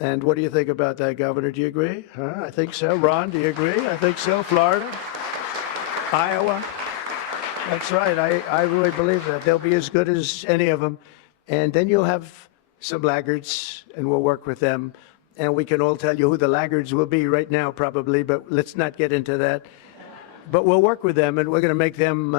And what do you think about that, Governor? Do you agree? I think so. Ron, do you agree? I think so. Florida? Iowa? That's right. I really believe that. They'll be as good as any of them. And then you'll have some laggards, and we'll work with them. And we can all tell you who the laggards will be right now, probably, but let's not get into that. But we'll work with them, and we're going to make them,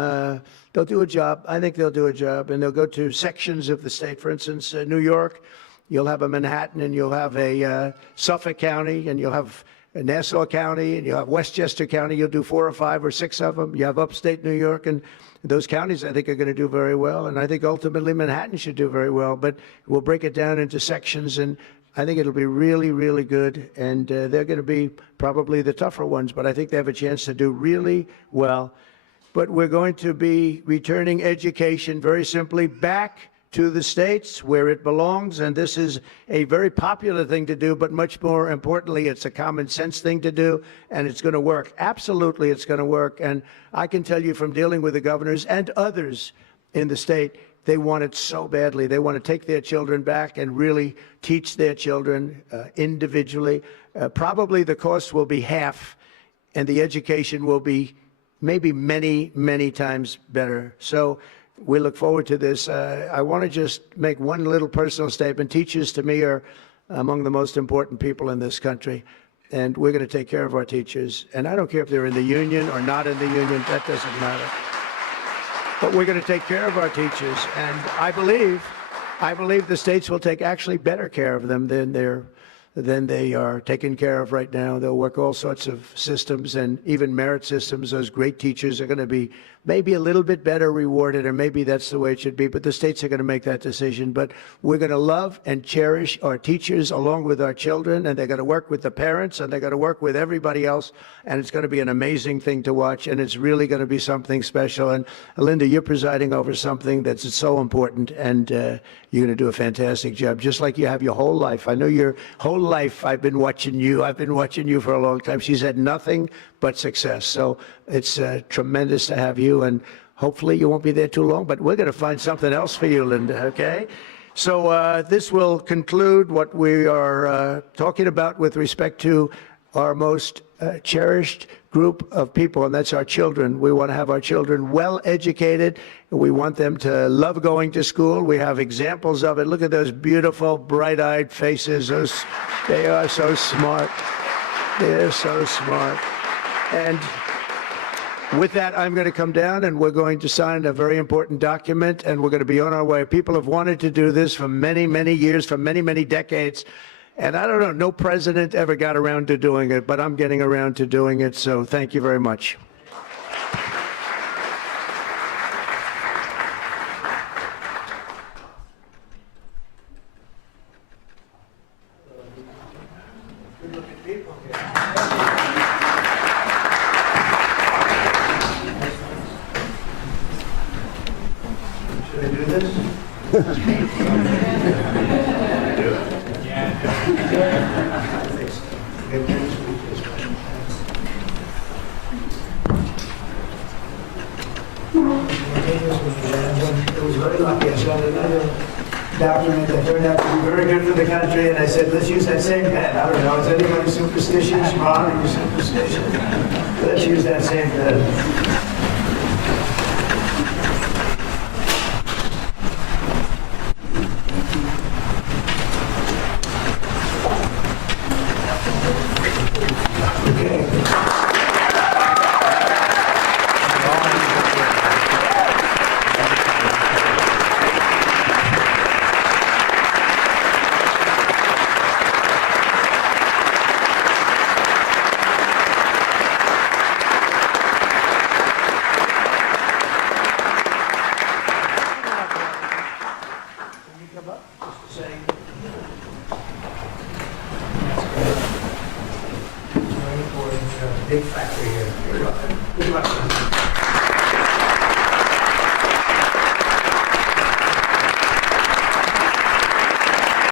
they'll do a job. I think they'll do a job, and they'll go to sections of the state. For instance, New York, you'll have a Manhattan, and you'll have a Suffolk County, and you'll have a Nassau County, and you'll have Westchester County. You'll do 4 or 5 or 6 of them. You have upstate New York, and those counties, I think, are going to do very well. And I think ultimately Manhattan should do very well. But we'll break it down into sections, and I think it'll be really, really good. And they're going to be probably the tougher ones, but I think they have a chance to do really well. But we're going to be returning education very simply back to the states where it belongs, and this is a very popular thing to do, but much more importantly, it's a common sense thing to do, and it's going to work. Absolutely, it's going to work. And I can tell you from dealing with the governors and others in the state, they want it so badly. They want to take their children back and really teach their children individually. Probably the cost will be half, and the education will be maybe many, many times better. So we look forward to this. I want to just make one little personal statement. Teachers, to me, are among the most important people in this country, and we're going to take care of our teachers. And I don't care if they're in the union or not in the union. That doesn't matter. But we're going to take care of our teachers, and I believe the states will take actually better care of them than they are taken care of right now. They'll work all sorts of systems and even merit systems. Those great teachers are going to be maybe a little bit better rewarded, or maybe that's the way it should be, but the states are going to make that decision. But we're going to love and cherish our teachers along with our children, and they're going to work with the parents, and they're going to work with everybody else, and it's going to be an amazing thing to watch, and it's really going to be something special. And Linda, you're presiding over something that's so important, and you're going to do a fantastic job, just like you have your whole life. I know your whole life I've been watching you. I've been watching you for a long time. She's had nothing but success. So it's tremendous to have you, and hopefully you won't be there too long, but we're going to find something else for you, Linda, okay? So this will conclude what we are talking about with respect to our most cherished group of people, and that's our children. We want to have our children well educated. We want them to love going to school. We have examples of it. Look at those beautiful, bright-eyed faces. They are so smart. They're so smart. And with that, I'm going to come down, and we're going to sign a very important document, and we're going to be on our way. People have wanted to do this for many, many years, for many, many decades. And I don't know, no president ever got around to doing it, but I'm getting around to doing it, so thank you very much. Should I do this? It was very lucky. I saw another document that turned out to be very good for the country, and I said, let's use that same pen. I don't know, is anybody superstitious? Ron, are you superstitious? Let's use that same pen. Big factory here. Good luck. Good luck.